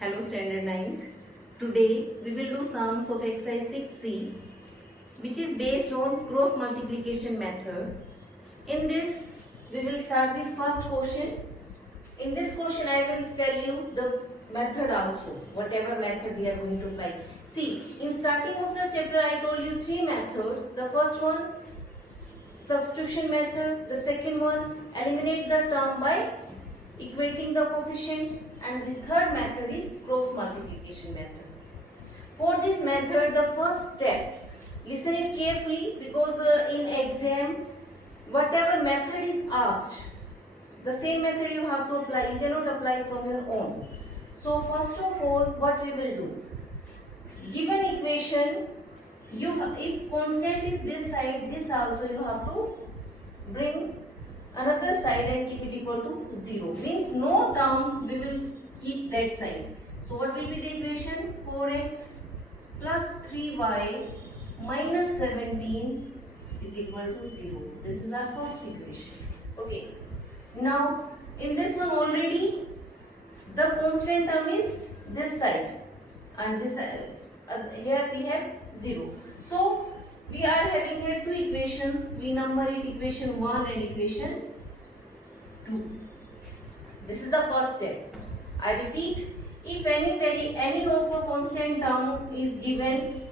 Hello Standard 9th. Today we will do sums of exercise 6C, which is based on cross multiplication method. In this we will start with first question. In this question I will tell you the method also, whatever method we are going to apply. See, in starting of the chapter I told you three methods. The first one, substitution method. The second one, eliminate the term by equating the coefficients, and this third method is cross multiplication method. For this method, the first step, listen it carefully, because in exam whatever method is asked, the same method you have to apply. You cannot apply from your own. So first of all, what we will do, given equation, if constant is this side, this also you have to bring another side and keep it equal to 0. Means no term we will keep that side. So what will be the equation? 4x plus 3y minus 17 is equal to 0. This is our first equation. Okay. Now in this one already the constant term is this side and this side. Here we have 0. So we are having here two equations. We number it equation 1 and equation 2. This is the first step. I repeat, if any of a constant term is given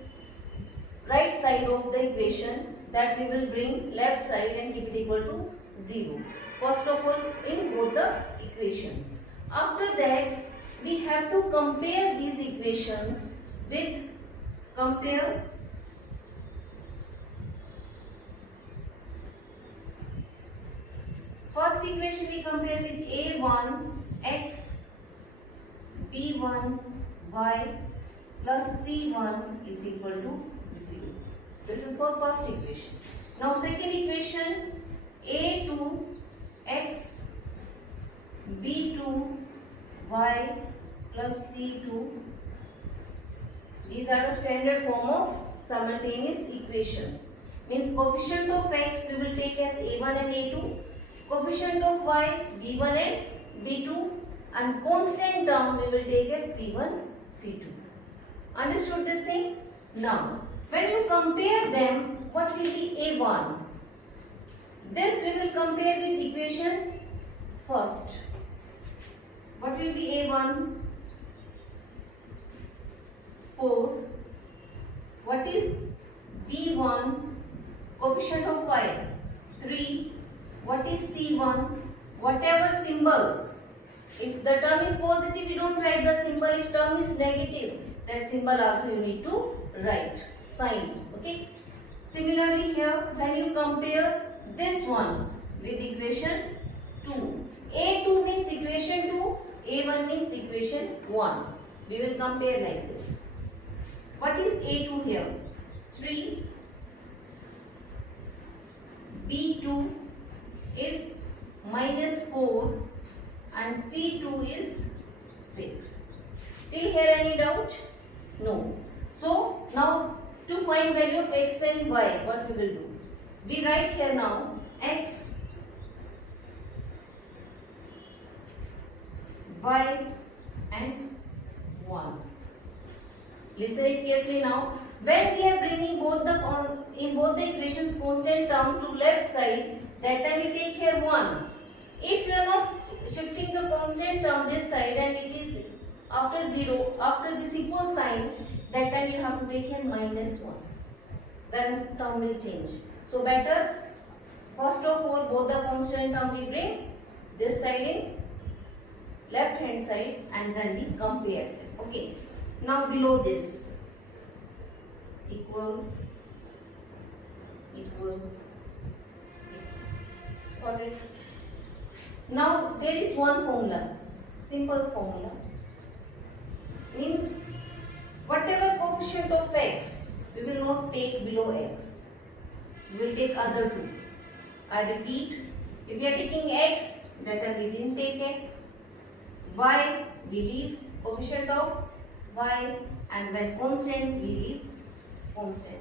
right side of the equation, that we will bring left side and keep it equal to 0. First of all, in both the equations. After that, we have to compare these equations with first equation we compare with a1 x b1 y plus c1 is equal to 0. This is for first equation. Now second equation, a2 x b2 y plus c2. These are the standard form of simultaneous equations. Means coefficient of x we will take as a1 and a2. Coefficient of y, b1 and b2, and constant term we will take as c1, c2. Understood this thing? Now, when you compare them, what will be a1? This we will compare with equation first. What will be a1? 4. What is b1? Coefficient of y, 3. What is C1? Whatever symbol. If the term is positive, you don't write the symbol. If term is negative, that symbol also you need to write. Sign. Okay. Similarly here, when you compare this one with equation 2. A2 means equation 2. A1 means equation 1. We will compare like this. What is A2 here? 3. B2 is minus 4 and C2 is 6. Till here any doubt? No. So now to find value of x and y, what we will do? We write here now x, y and 1. Listen it carefully now. When we are bringing in both the equations constant term to left side, that time we take here 1. If you are not shifting the constant term this side and it is after 0, after this equal sign, that time you have to take here minus 1. Then term will change. So better, first of all, both the constant term we bring this side in left hand side and then we compare them. Okay. Now below this, equal. Got it? Now there is one formula, simple formula. Means whatever coefficient of x, we will not take below x. We will take other two. I repeat, if we are taking x, that time we didn't take x. Y, we leave coefficient of y, and when constant, we leave constant.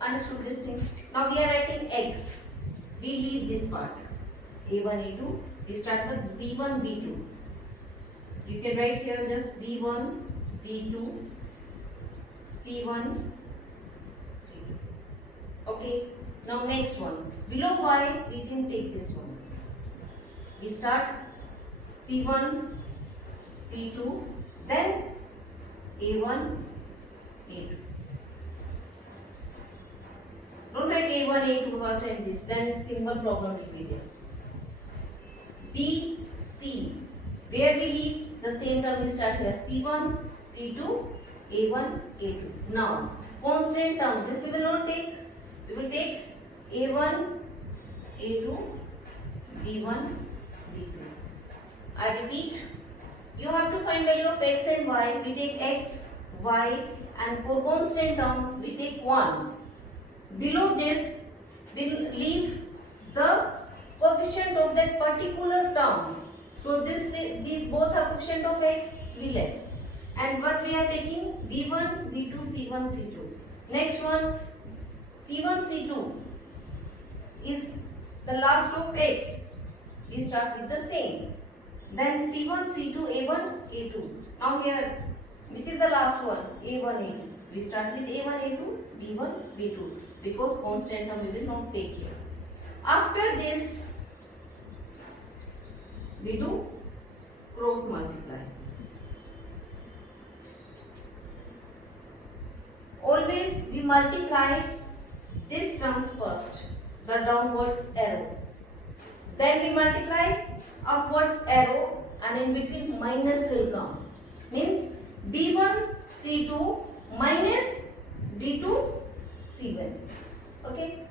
Understood this thing? Now we are writing x. We leave this part. A1, A2. We start with B1, B2. You can write here just B1, B2, C1, C2. Okay. Now next one. Below Y, we can take this one. We start C1, C2, then A1, A2. Don't write A1, A2 first and this, then single problem will be there. B, C. Where we leave the same term, we start here C1, C2, A1, A2. Now, constant term, this we will not take. We will take A1, A2, B1, B2. I repeat, you have to find value of x and y. We take x, y, and for constant term, we take 1. Below this, we will leave the coefficient of that particular term. So these both are coefficient of x, we left. And what we are taking? B1, B2, C1, C2. Next one, C1, C2 is the last of x. We start with the same. Then C1, C2, A1, A2. Now here, which is the last one? A1, A2. We start with A1, A2, B1, B2. Because constant term we will not take here. After this, we do cross multiply. Always we multiply these terms first, the downwards arrow. Then we multiply upwards arrow, and in between minus will come. Means B1 C2 minus B2 C1. Okay.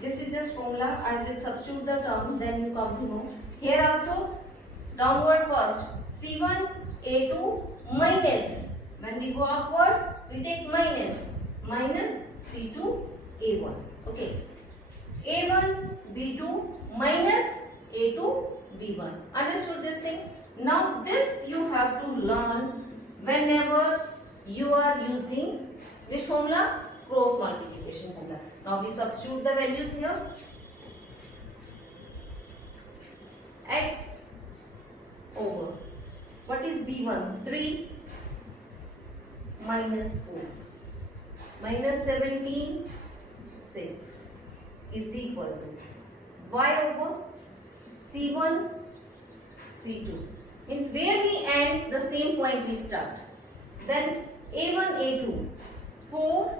This is just formula. I will substitute the term, then you come to know. Here also downward first. C1 A2 minus. When we go upward, we take minus. Minus C2 A1. Okay. A1 B2 minus A2 B1. Understood this thing? Now this you have to learn whenever you are using which formula? Cross multiplication formula. Now we substitute the values here. X over. What is B1? 3 minus 4 minus 17, 6 is equal to y over C1, C2. Means where we end, the same point we start. Then A1, A2, 4,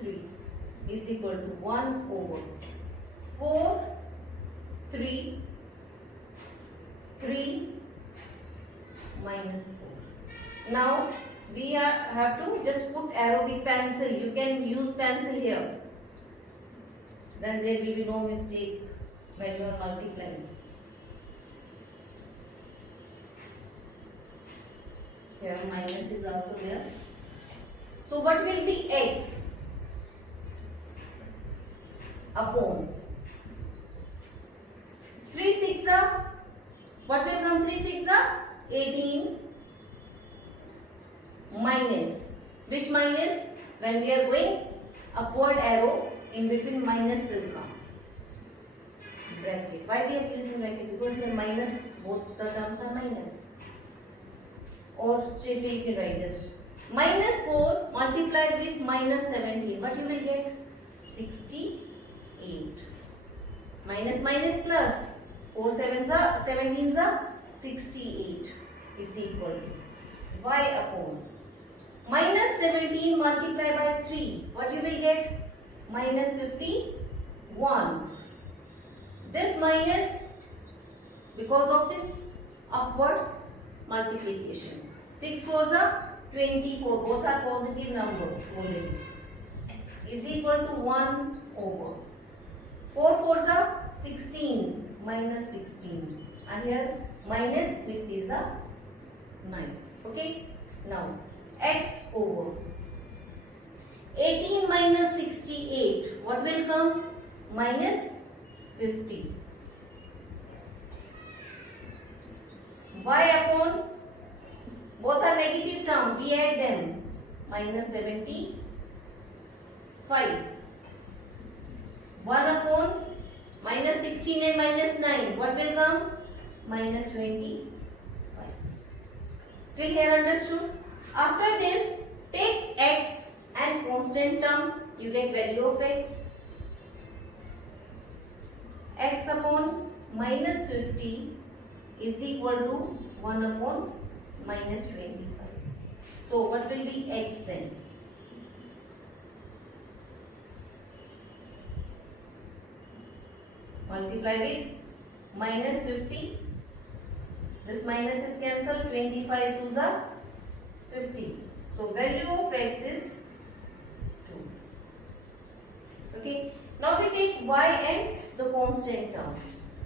3 is equal to 1 over 4, 3, 3 minus 4. Now we have to just put arrow with pencil. You can use pencil here. Then there will be no mistake when you are multiplying. Here minus is also there. So what will be x upon 3 6 are, what will come? 3 6 are 18 minus, which minus? When we are going upward arrow, in between minus will come. Bracket. Why we are using bracket? Because here minus, both the terms are minus. Or straightly you can write just minus 4 multiplied with minus 17. What you will get? 68. Minus minus plus. 4 7s are 17s are 68 is equal to y upon minus 17 multiplied by 3. What you will get? Minus 51. This minus because of this upward multiplication. 6 4s are 24. Both are positive numbers already. Is equal to 1 over 4 4s are 16 minus 16. And here minus 3 3s are 9. Okay. Now x over 18 minus 68. What will come? Minus 50. Y upon, both are negative term, we add them. Minus 75. 1 upon minus 16 and minus 9. What will come? minus 25. Till here understood? After this, take x and constant term, you get value of x. X upon minus 50 is equal to 1 upon minus 25. So what will be x then? Multiply with minus 50. This minus is cancelled. 25 2s are 50. So value of x is 2. Okay. Now we take y and the constant term.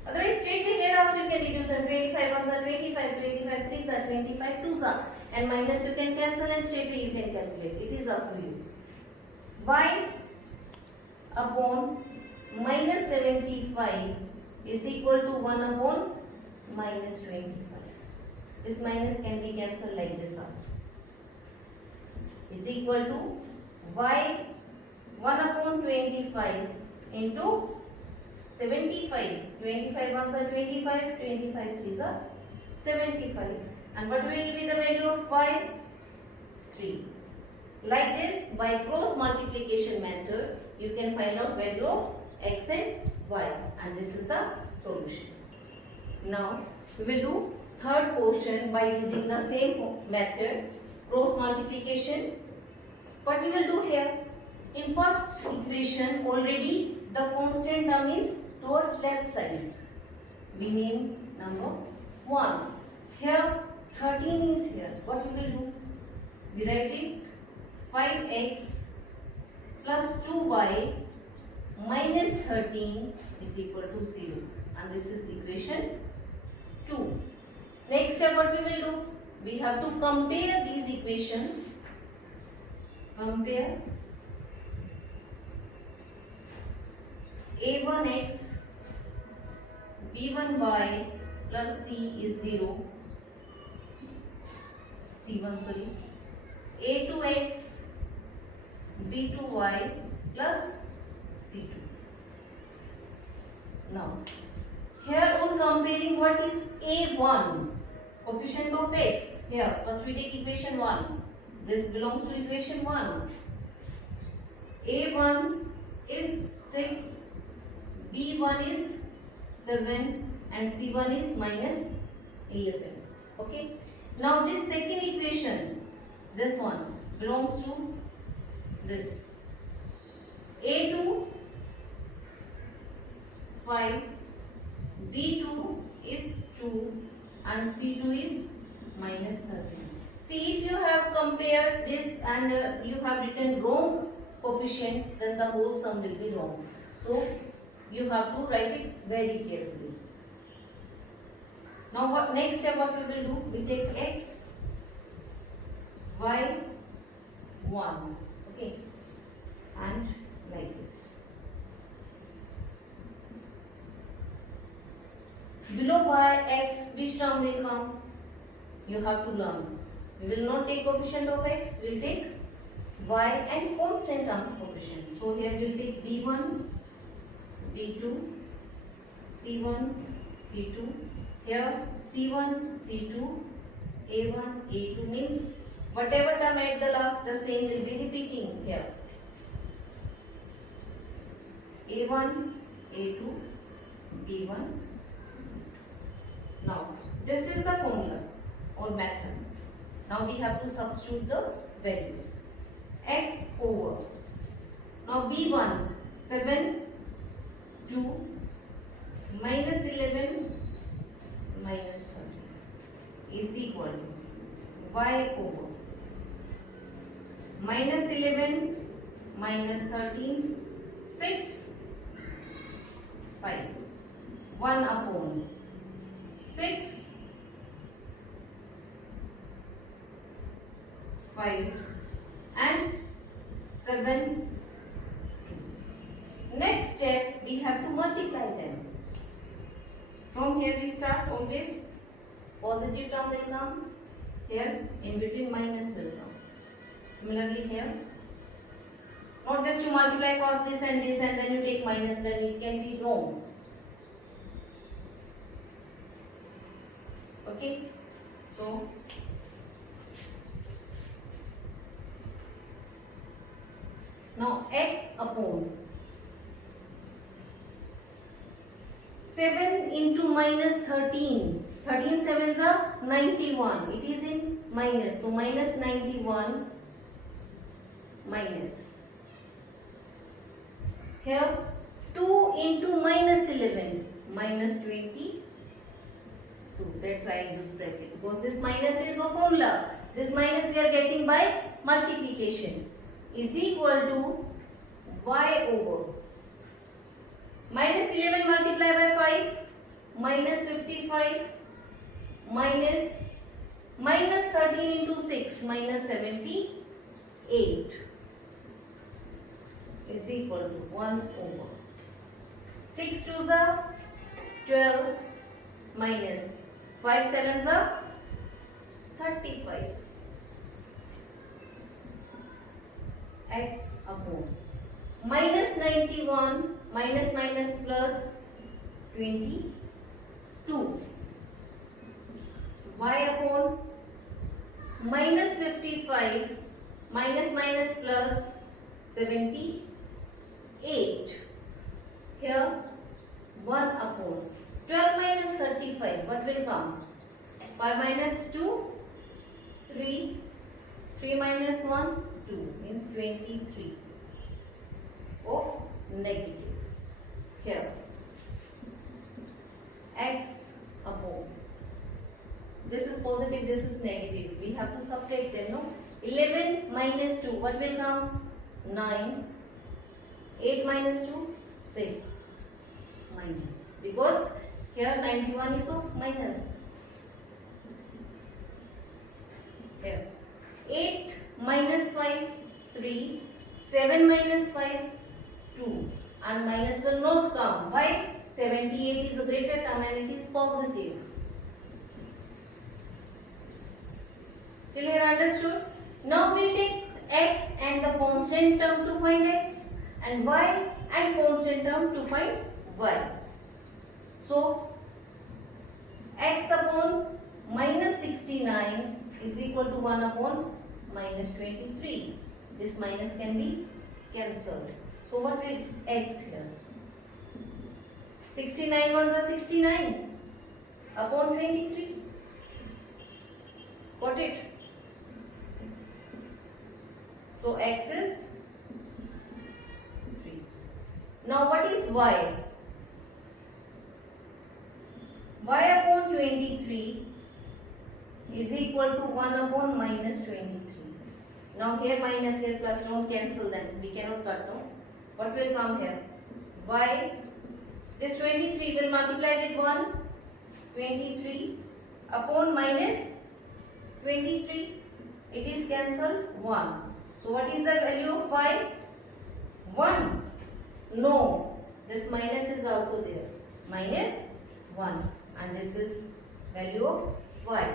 Otherwise straightly here also you can reduce, and 25 1s are 25, 25 3s are 25 2s are, and minus you can cancel and straightly you can calculate. It is up to you. Y upon minus 75 is equal to 1 upon minus 25. This minus can be cancelled like this also. Is equal to y 1 upon 25 into 75. 25 ones are 25, 25 3s are 75. And what will be the value of y? 3. Like this, by cross multiplication method, you can find out value of x and y, and this is the solution. Now we will do third portion by using the same method, cross multiplication. What we will do here, in first equation already the constant term is towards left side. We name number 1. Here 13 is here. What we will do? We write it 5x plus 2y minus 13 is equal to 0, and this is equation 2. Next step what we will do? We have to compare these equations. Compare a1x b1y plus c is 0, c1 sorry, a2x b2y plus c2. Now here on comparing, what is a1? Coefficient of x. Here first we take equation 1. This belongs to equation 1. a1 is 6, b1 is 7, and c1 is minus 11. Okay. Now this second equation, this one belongs to this. a2 5, b2 is 2, and c2 is minus 13. See, if you have compared this and you have written wrong coefficients, then the whole sum will be wrong. So you have to write it very carefully. Now what next step what we will do? We take x, y, 1, okay, and like this. Below y, x, which term will come? You have to learn. We will not take coefficient of x, we will take y and constant terms coefficient. So here we will take b1, b2, c1, c2. Here c1, c2, a1, a2 means whatever term at the last, the same will be repeating here. a1, a2, b1. Now this is the formula or method. Now we have to substitute the values. X over, now b1 7, 2, minus 11, minus 30 is equal to y over minus 11, minus 13, 6, 5, 1 upon 6, 5, and 7, 2. Next step, we have to multiply them. From here we start, always positive term will come. Here in between minus will come. Similarly here, not just you multiply first this and then you take minus, then it can be wrong. Okay, so now x upon 7 into minus 13. 13 sevens are 91. It is in minus. So minus 91 minus. Here 2 into minus 11. Minus 22. That's why I use bracket. Because this minus is a formula. This minus we are getting by multiplication. Is equal to y over minus 11 multiplied by 5 minus 55 minus 13 into 6 minus 78 is equal to 1 over 6 2s are 12 minus 5 7s are 35 x upon minus 91 minus minus plus 22 y upon minus 55 minus minus plus 78. Here 1 upon 12 minus 35. What will come? 5 minus 2 3. 3 minus 1 2 means 23 of negative. Here x upon, this is positive, this is negative, we have to subtract them, no? 11 minus 2, what will come? 9. 8 minus 2 6 minus, because here 91 is of minus. Here 8 minus 5 3. 7 minus 5 2, and minus will not come. Why? 78 is a greater term and it is positive. Till here understood? Now we take x and the constant term to find x, and y and constant term to find y. So x upon minus 69 is equal to 1 upon minus 23. This minus can be cancelled. So what is x here? 69 ones are 69 upon 23. Got it? So x is 3. Now what is y? Y upon 23 is equal to 1 upon minus 23. Now here minus, here plus, don't cancel them. We cannot cut, no? What will come here? Y, this 23 will multiply with 1. 23 upon minus 23. It is cancelled 1. So what is the value of y? 1. No. This minus is also there. Minus 1. And this is value of y.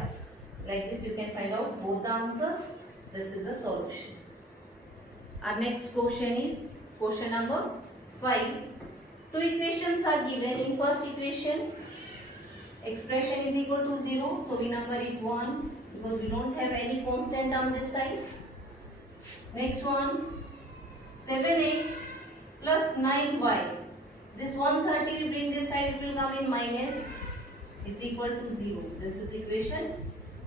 Like this you can find out both the answers. This is a solution. Our next question is question number 5. Two equations are given. In first equation, expression is equal to 0. So we number it 1 because we don't have any constant on this side. Next one, 7x plus 9y. This 130 we bring this side, it will come in minus, is equal to 0. This is equation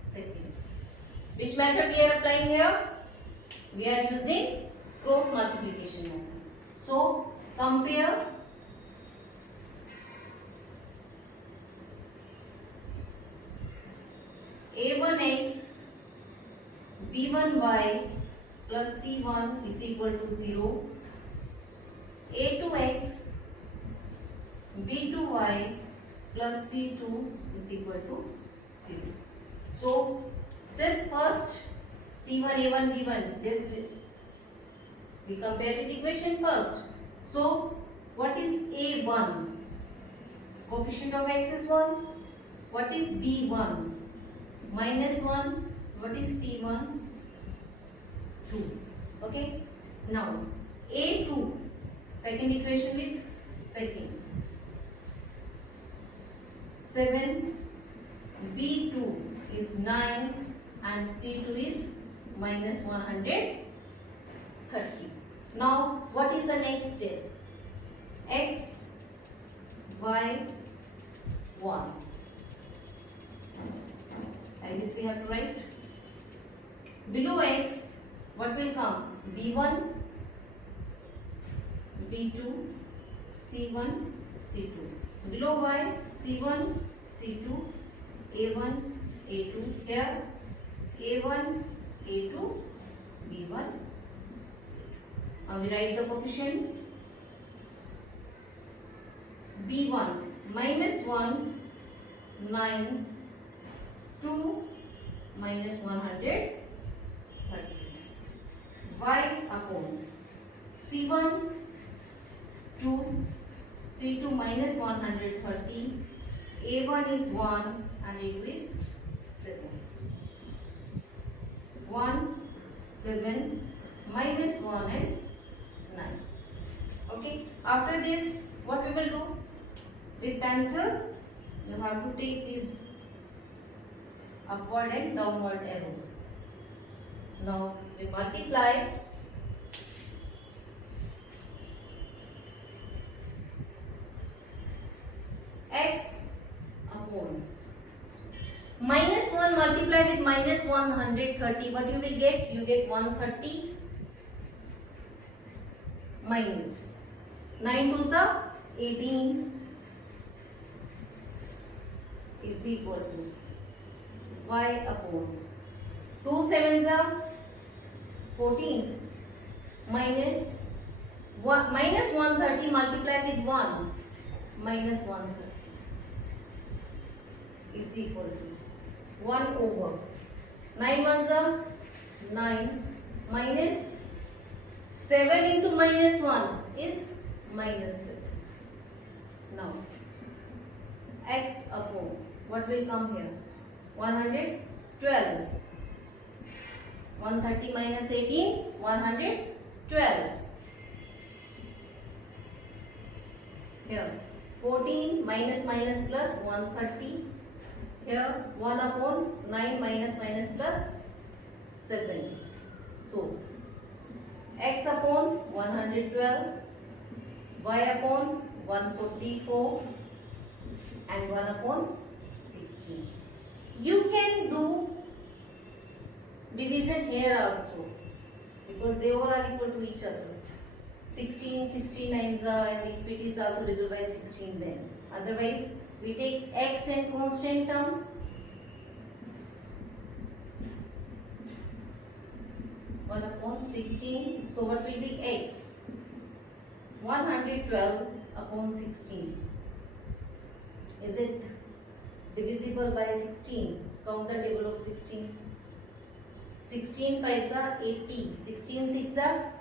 2nd. Which method we are applying here? We are using cross multiplication method. So compare a1x b1y plus c1 is equal to 0. a2x b2y plus c2 is equal to 0. So this first c1 a1 b1, this we compare with equation first. So what is a1? Coefficient of x is 1. What is b1? Minus 1. What is c1? 2. Okay. Now a2, second equation with second. 7 B2 is 9 and C2 is minus 130. Now what is the next step? X, Y, 1. Like this we have to write. Below X, what will come? B1, B2, C1, C2. Below Y, C1, C2, A1, A2. Here, A1, A2, B1. Now we write the coefficients. B1, minus 1, 9, 2, minus 130. Y upon C1, 2, C2 minus 130, A1 is 1 and A2 is 7. 1, 7, minus 1 and 9. Okay, after this what we will do? With pencil you have to take these upward and downward arrows. Now we multiply X upon minus 1 multiply with minus 130. What you will get? You get 130 minus 9 2s are 18 is equal to Y upon 2 7s are 14 minus 130 multiplied with 1 minus 130 is equal to 1 over 9 ones are 9 minus 7 into minus 1 is minus 7. Now X upon what will come here? 112. 130 minus 18, 112. Here 14 minus minus plus 130. Here 1 upon 9 minus minus plus 7. So X upon 112, Y upon 144 and 1 upon 16. You can do division here also because they all are equal to each other. 16, 16 nines are, and if it is also resolved by 16 then. Otherwise we take X and constant term. One upon 16. So what will be X? 112 upon 16. Is it divisible by 16? Count the table of 16. 16 5s are 80. 16 6s are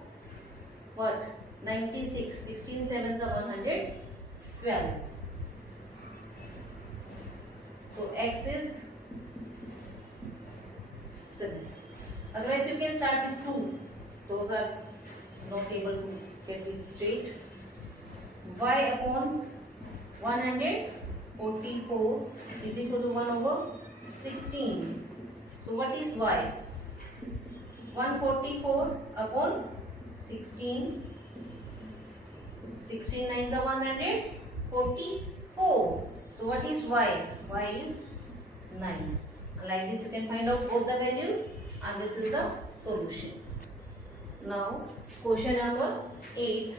what? 96. 16 7s are 112. So X is 7. Otherwise you can start with 2. Those are not able to get it straight. Y upon 144 is equal to 1 over 16. So what is Y? 144 upon 16. 16 nines are 144. So what is Y? Y is 9. Like this you can find out both the values and this is the solution. Now question number 8.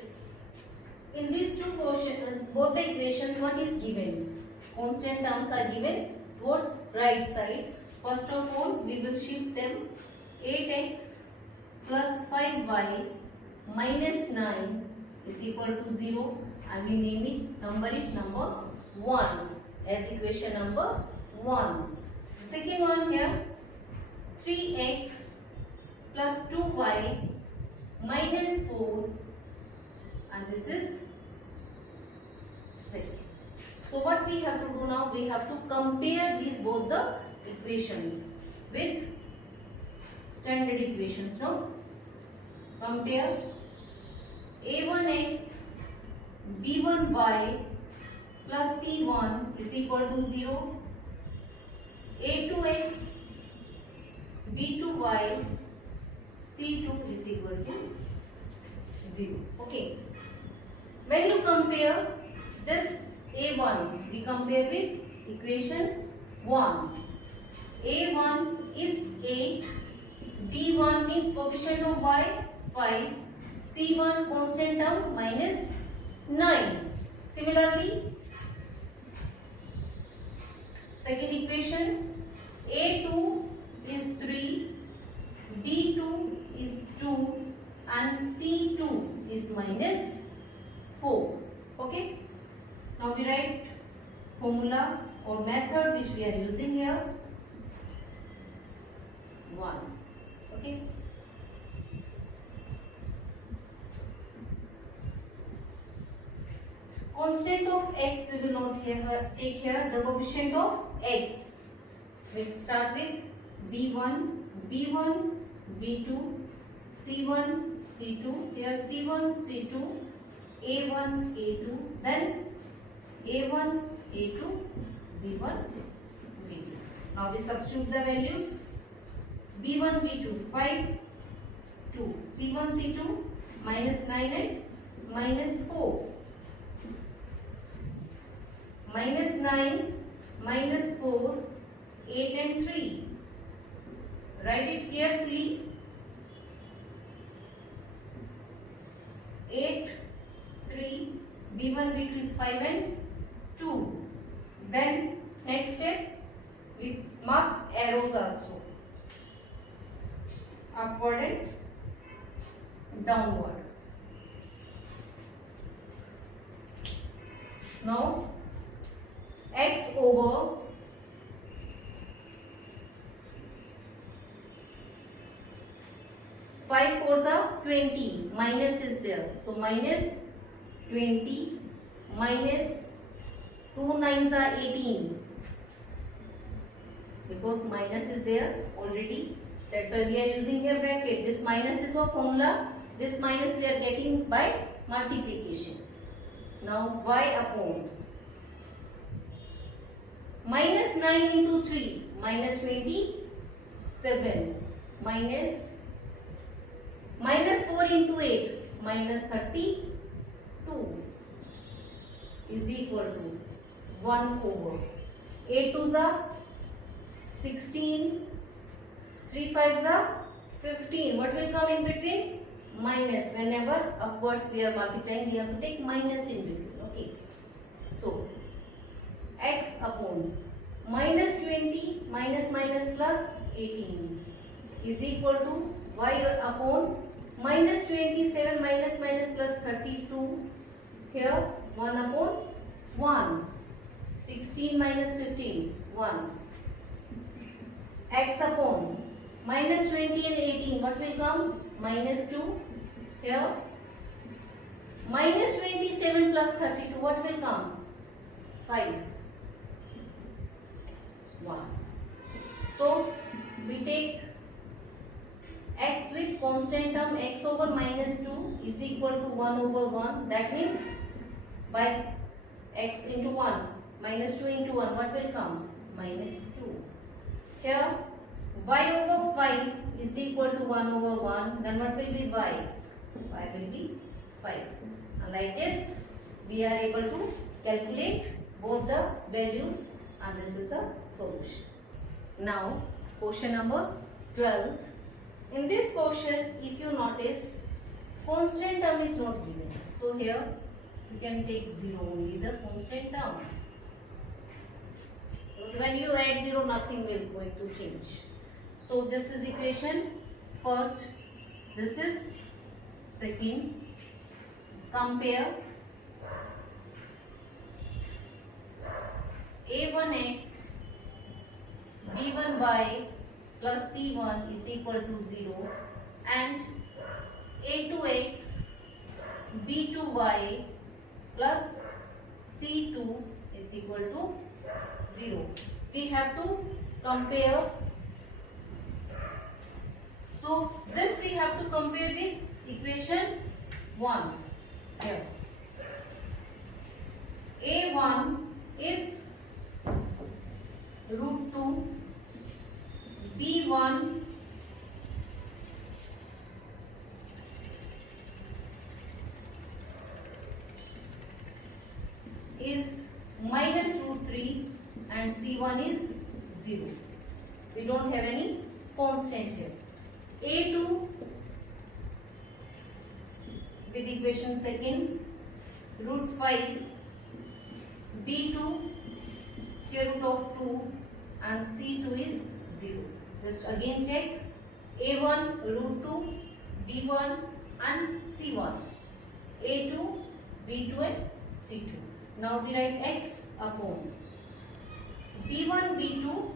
In these two questions, both the equations, what is given? Constant terms are given towards right side. First of all, we will shift them. 8x plus 5y minus 9 is equal to 0 and we name it, number 1 as equation number 1. The second one here, 3x plus 2y minus 4 and this is second. So what we have to do now, we have to compare these both the equations with standard equations. Now compare a1x b1y plus c1 is equal to 0 A2x, B2y, C2 is equal to 0. Okay. When you compare this A1, we compare with equation 1. A1 is 8, B1 means coefficient of y 5, C1 constant term minus 9. Similarly, second equation, A2 is 3, B2 is 2 and C2 is minus 4. Okay. Now we write formula or method which we are using here. 1. Okay. Constant of x we will not take here. The coefficient of x. We'll start with B1, B1, B2, C1, C2. Here C1, C2, A1, A2. Then A1, A2, B1, B2. Now we substitute the values. B1, B2, 5, 2. C1, C2, minus 9 and minus 4. Minus 9, minus 4, 8 and 3. Write it carefully. 8, 3, B1, B2 is 5 and 2. Then next step, we mark arrows also. Upward and downward. Now x over 5 fours are 20, minus is there. So minus 20 minus 2 nines are 18. Because minus is there already. That's why we are using here bracket. This minus is for formula. This minus we are getting by multiplication. Now y upon minus 9 into 3 minus 27 minus 4 into 8 minus 32 is equal to 1 over 8 twos are 16, 3 fives are 15. What will come in between? Minus. Whenever upwards we are multiplying, we have to take minus in between. Okay. So x upon minus 20 minus minus plus 18 is equal to y upon minus 27 minus minus plus 32. Here 1 upon 1. 16 minus 15, 1. X upon minus 20 and 18, what will come? Minus 2. Here minus 27 plus 32, what will come? 5. 1. So we take x with constant term x over minus 2 is equal to 1 over 1. That means by x into 1, minus 2 into 1, what will come? Minus 2. Here y over 5 is equal to 1 over 1. Then what will be y? Y will be 5. And like this we are able to calculate both the values, and this is the solution. Now question number 12. In this question, if you notice, constant term is not given. So here you can take 0 only, the constant term. Because when you add 0, nothing will going to change. So this is equation first, this is second. Compare A1x B1y plus C1 is equal to 0 and A2x B2y plus C2 is equal to 0. We have to compare. So this we have to compare with equation 1. Here A1 is root 2 C1 is minus root 3 and C1 is 0. We don't have any constant here. A2 with equation second, root 5, B2 square root of 2 and C2 is 0. Just again check. A1 root 2, B1 and C1. A2, B2 and C2. Now we write x upon B1, B2,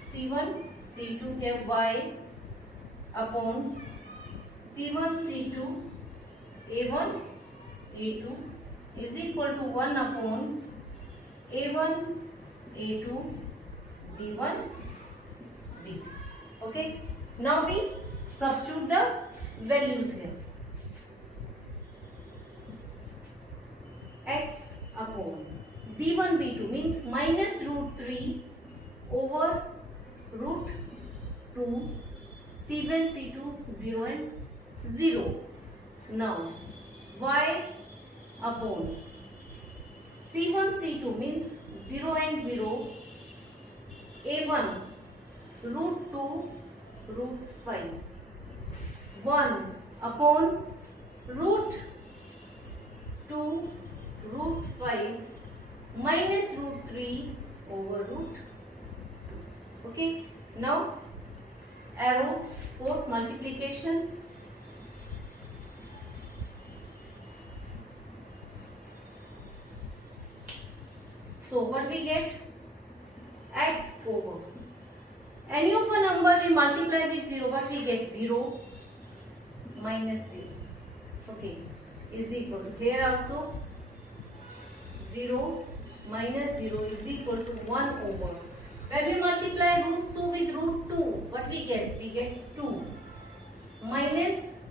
C1, C2 have y upon C1, C2, A1, A2 is equal to 1 upon A1, A2, B1, B2. Okay. Now we substitute the values here. X upon B1, B2 means minus root 3 over root 2, C1, C2, 0 and 0. Now y upon C1, C2 means 0 and 0, A1 root 2, root 5, 1 upon root 2, root 5 minus root 3 over root 2. Okay. Now arrows for multiplication. So what we get? X over any of a number we multiply with 0, what we get? 0 minus 0. Okay, is equal to here also 0 minus 0 is equal to 1 over. When we multiply root 2 with root 2, what we get? We get 2 minus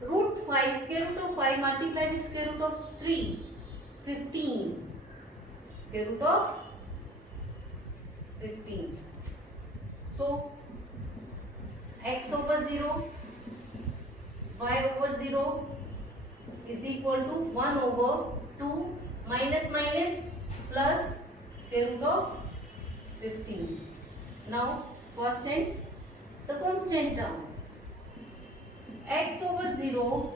root 5, square root of 5 multiplied with square root of 3, 15, square root of 15. So x over 0, y over 0 is equal to 1 over 2 minus minus plus square root of 15. Now first and the constant term. X over 0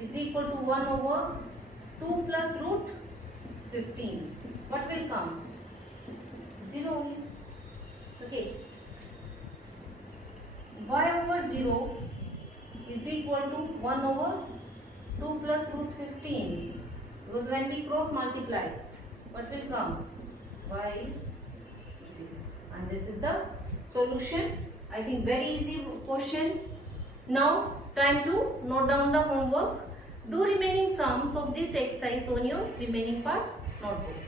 is equal to 1 over 2 plus root 15. What will come? 0 only. Okay. Y over 0 is equal to 1 over 2 plus root 15. Because when we cross multiply, what will come? Y is 0. And this is the solution. I think very easy question. Now time to note down the homework. Do remaining sums of this exercise on your remaining parts notebook.